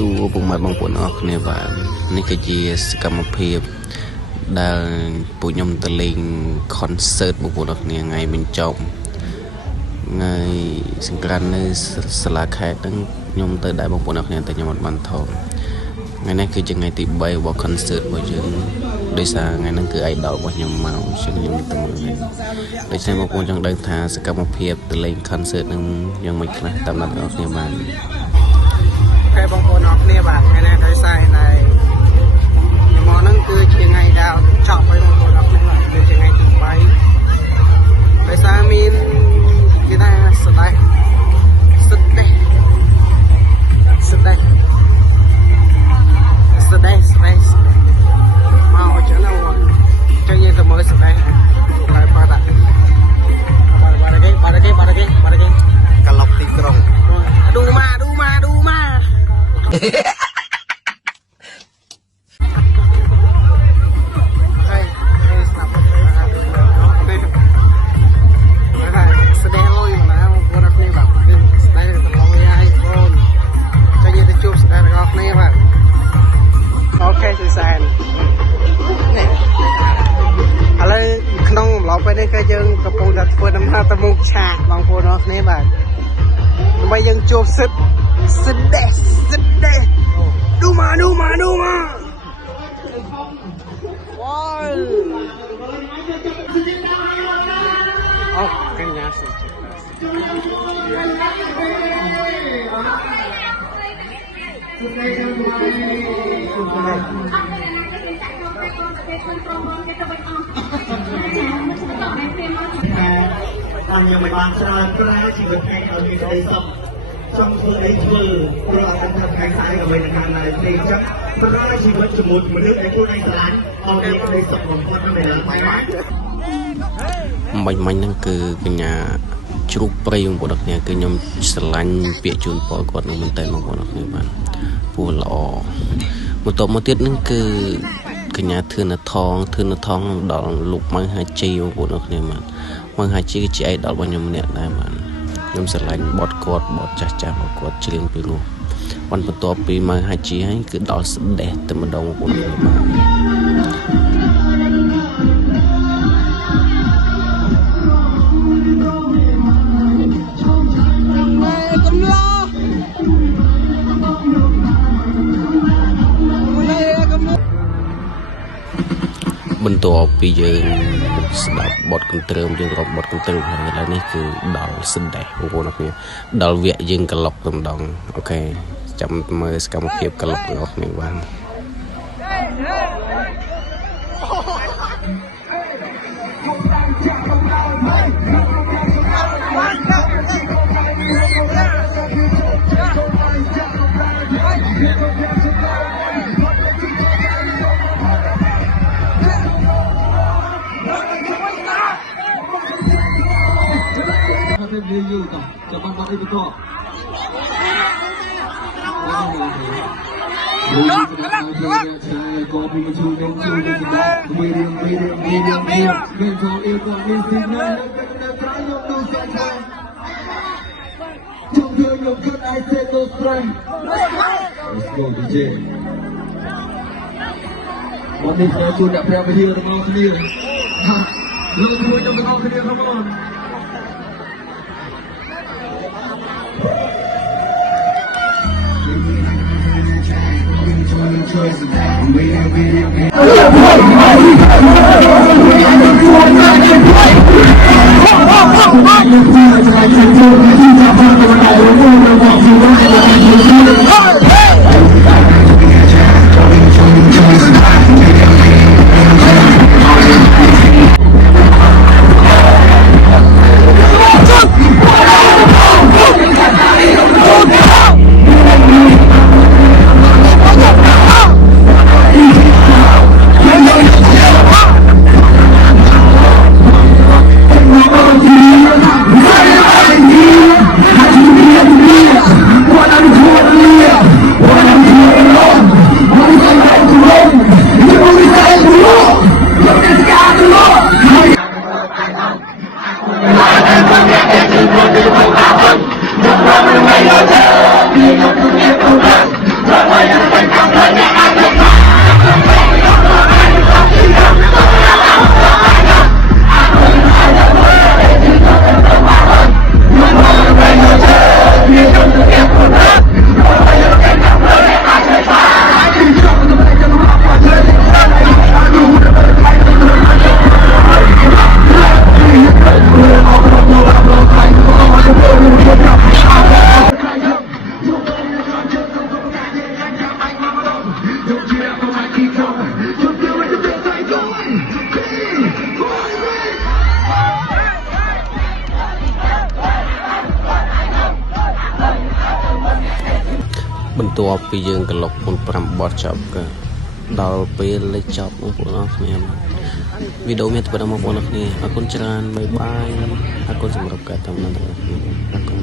ទូពុកម៉ែបងប្អូនអរគ្នាបាទនេះគឺជាសកម្មភាពដែលពួកខ្ញុំទៅលេង concert បងប្អូនអរគ្នាថ្ងៃបញ្ចប់ថ្ងៃសង្ក្រាន្តនៅសាលាខេត្តហ្នឹងខ្ញុំទៅដែរបងប្អូនអរគ្នាតែខ្ញុំអត់បានថតថ្ងៃនេះគឺជាថ្ងៃទី3របស់ concert របស់យើងដោយសារថ្ងៃហ្នឹងគឺ idol របស់ខ្ញុំមកខ្ញុំទៅមើលវិញដូច្នេះបងប្អូនចង់ដឹងថាសកម្មភាពទៅលេង concert ហ្នឹងយ៉ាងម៉េចខ្លះតាមដានបងប្អូនបានអូខេបងប្អូនអរគ្នាបាទថ្ងៃនេះដោយសារតែខ្ញុំមកហ្នឹងគឺជាថ្ងៃដែលចប់ហើយបងប្អូនអរគ្នាបាទគឺជាថ្ងៃទី3ដោយសារមានគេថាស្ដេចមកអញ្ចឹងណាបងចឹងយើងទៅមើលស្ដេចហើយបាត់ដាក់បាត់គេកឡុកទីក្រុងឌូម៉ាអូខេសុសាននេះឥឡូវក្នុងអំឡុងពេលនេះគឺយើងកំពុងតែធ្វើដំណើរទៅមុខឆាកបងប្អូនអរគ្នាបាទដើម្បីយើងជួបសិទ្ធឌូម៉ាវ៉ាអូកញ្ញាសុខខ្ញុំមិនបានច្រើនប្រើជីវិតឯងឲ្យមានក្តីសុខចង់ធ្វើអីធ្វើព្រោះអត់ថាថ្ងៃស្អែកអ្វីនឹងកើតឡើងទេអញ្ចឹងប្រើជីវិតជាមួយមនុស្សដែលខ្លួនឯងស្រឡាញ់ឲ្យមានក្តីសុខបំផុតនៅពេលឡើងបាយមិញហ្នឹងគឺកញ្ញាជ្រូកព្រៃបងប្អូនអរគ្នាគឺខ្ញុំស្រឡាញ់ពាក្យជូនពរគាត់នឹងមែនតើបងប្អូនអរគ្នាបាទពូល្អបន្តមកទៀតហ្នឹងគឺកញ្ញាធឿនថងដល់លោកម៉ៅហាជីបងប្អូនអរគ្នាបាទម៉ៅហាជីគឺជាអេដលរបស់ខ្ញុំម្នាក់ដែរបាទខ្ញុំស្រឡាញ់បទគាត់បទចាស់របស់គាត់ច្រៀងពីរោះបន្ទាប់ពីម៉ៅហាជីហើយគឺដល់ស្ដេះតែម្ដងបងប្អូនបាទបន្ទាប់ពីយើងស្ដាប់បទកន្ទ្រើមយើងរាប់បទកន្ទ្រើមហើយឥឡូវនេះគឺដល់សណ្ដែបងប្អូនអរគ្នាដល់វគ្គយើងក្លុកតែម្ដងអូខេចាំមើលសកម្មភាពក្លុករបស់គ្នាបានdia you tak jaman balik betul let's go DJวันนี้saya sudah berapa dia dengan sendiri lo semua dengan sendiri come on បន្ទាប់ពីយើងក្លុក4-5បទចប់ក៏ដល់ពេលលេចចប់បងប្អូនអរគ្នាវីដេអូមានតែប៉ុណ្ណឹងបងប្អូនអរគ្នាអរគុណច្រើនបាយបាយអរគុណសម្រាប់ការតាមដានទាំងអស់គ្នាអរគុណ